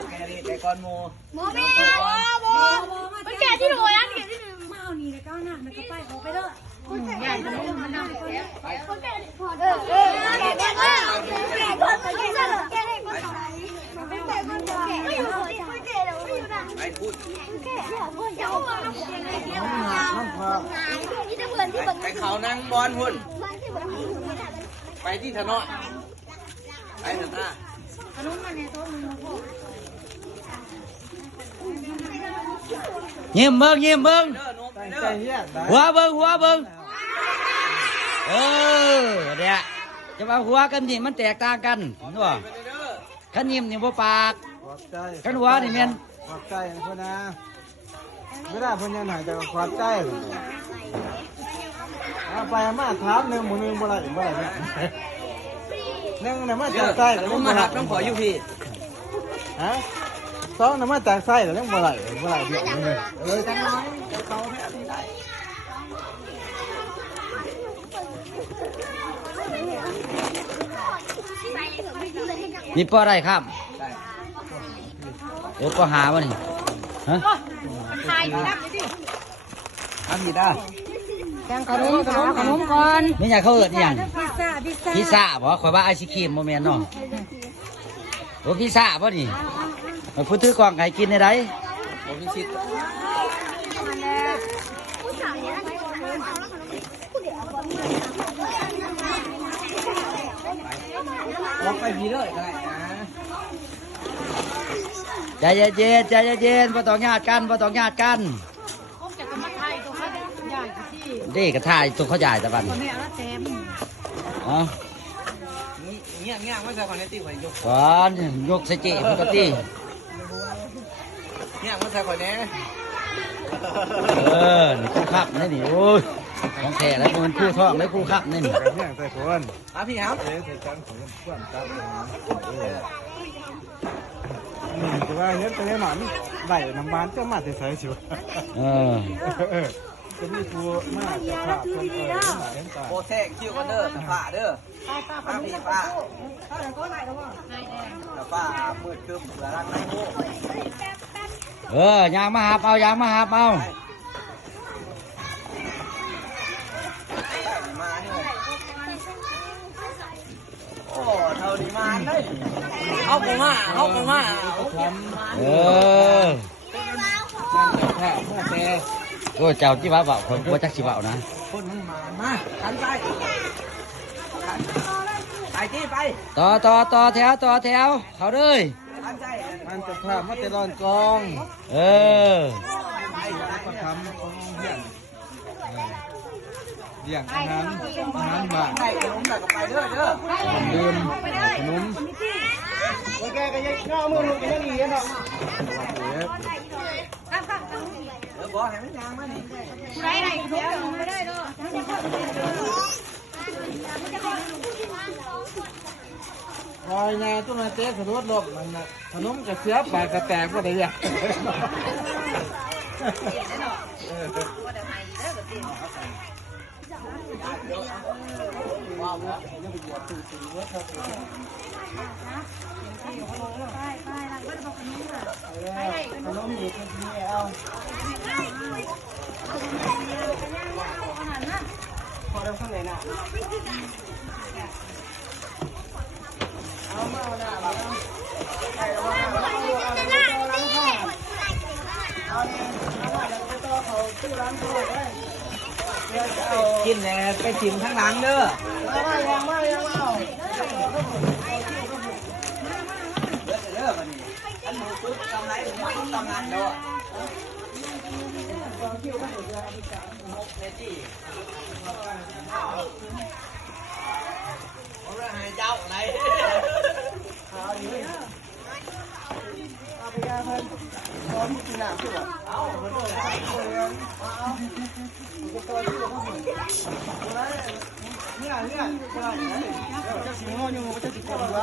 กแกดิแกก้อนโมโมไม่มันแก่ที่หนูนะแก่ที่หนูมาเอานี่แล้วก็น่ะมันก็ไปเขาไปเด้อใหญ่จะรู้มันน่ะคนแก่พอแก่แก่คนแก่คนไม่อยู่คนแก่เราไม่อยู่นะไปพูดแก่คนเจ้าที่จะเหมือนที่แบบไปเขานั่งบอลหุ่นไปที่ถนนไปถนนเงียบเบิ้งเงียบเบิ้งหัวเบิ้งหัวเบิ้งเดี๋ยวจะมาหัวกันนี่มันแตกต่างกันเห็นป่ะขันยิ้มนี่บ่ปากขันหัวนี่แม่นขอบใจนะพ่อนะไม่ได้พ่อยังหายจากขอบใจเอาไปมาถามหนึ่งมือหนึ่งบ่ไรเนี่ยนึ่งน่ะมาจากไส้แล้วต้องมาหักต้องขออยู่พี่ฮะสองน่ะมาจากไส้แล้วบ่ไรเดียวจังน้อยเขาแค่ที่ได้นี่ปออะไรครับโอ้ปอหาวะนี่ฮะทำดีได้แกงขนมก่อนไม่อยากเขาเอิดอย่างพิซซ่าบอกข่อยว่าไอศครีมโมเมนต์เนาะโอ้พิซซ่าป่ะนี่มาพูดถือกล่องไก่กินในไรผมมีชิดออกไปพีเลยก็ได้ใจเย็นใจเย็นพอต้องญาติกันพอต้องญาติกันดีกระทายตัวเขาใหญ่ตะบันอ๋อเงี้ยไม่ใช่คนนี้ตีคนยกก่อนยกสจิปกติเงี้ยไม่ใช่คนนี้นี่คู่ขับนี่นี่โอ้ยของแท้แล้วมันคู่ท้องแล้วคู่ขับนี่นี่เนี่ยใส่คนพี่ครับใส่จังของเพื่อนจับแต่ว่าเนี้ยแต่หนอนไหลน้ำมันจะมาใส่ชิวจะมีครูมาจะผ่าคนโบแทกคิวกันเด้อผ่าเด้อผ่าพี่ผ่าผ่ามืดคืบเหลือรักในโม่ยางมาหาเปล่ายางมาหาเปล่ามาเนี่ยโอ้เท่าดีมาได้เอาปูมาโอ้เจ้าจีบะเปล่าคนกลัวจักจีบะนะคนมันมาทันไปที่ไปต่อแถวเขาเลยมันจะพามาเตลอนกองก็ทำของเลี้ยงอาหารบ้านไปขนมแบบไปเด้อดื่มขนมแกก็ยังข้าวมือลูกก็ยังหนีเนาะบอกให้มันยางมาดิไรทุกอย่างไม่ได้เด้อคอยงานตัวมาเจ๊ขนมลบมันนะขนมกระเสียบปากกระแตกว่าได้ยังขนมอยู่ที่นี่เอาพอเราข้างในน่ะเอามาหน้าเรากินแหน่ไปชิมทั้งหลังเด้อยังมาเด้อมาดิอันหมูซุปทำไรผมทำงานเด้อเอาเรื่องให้เจ้าไหนเนี่ยจะสิงห์อยู่จะสิงห์เรา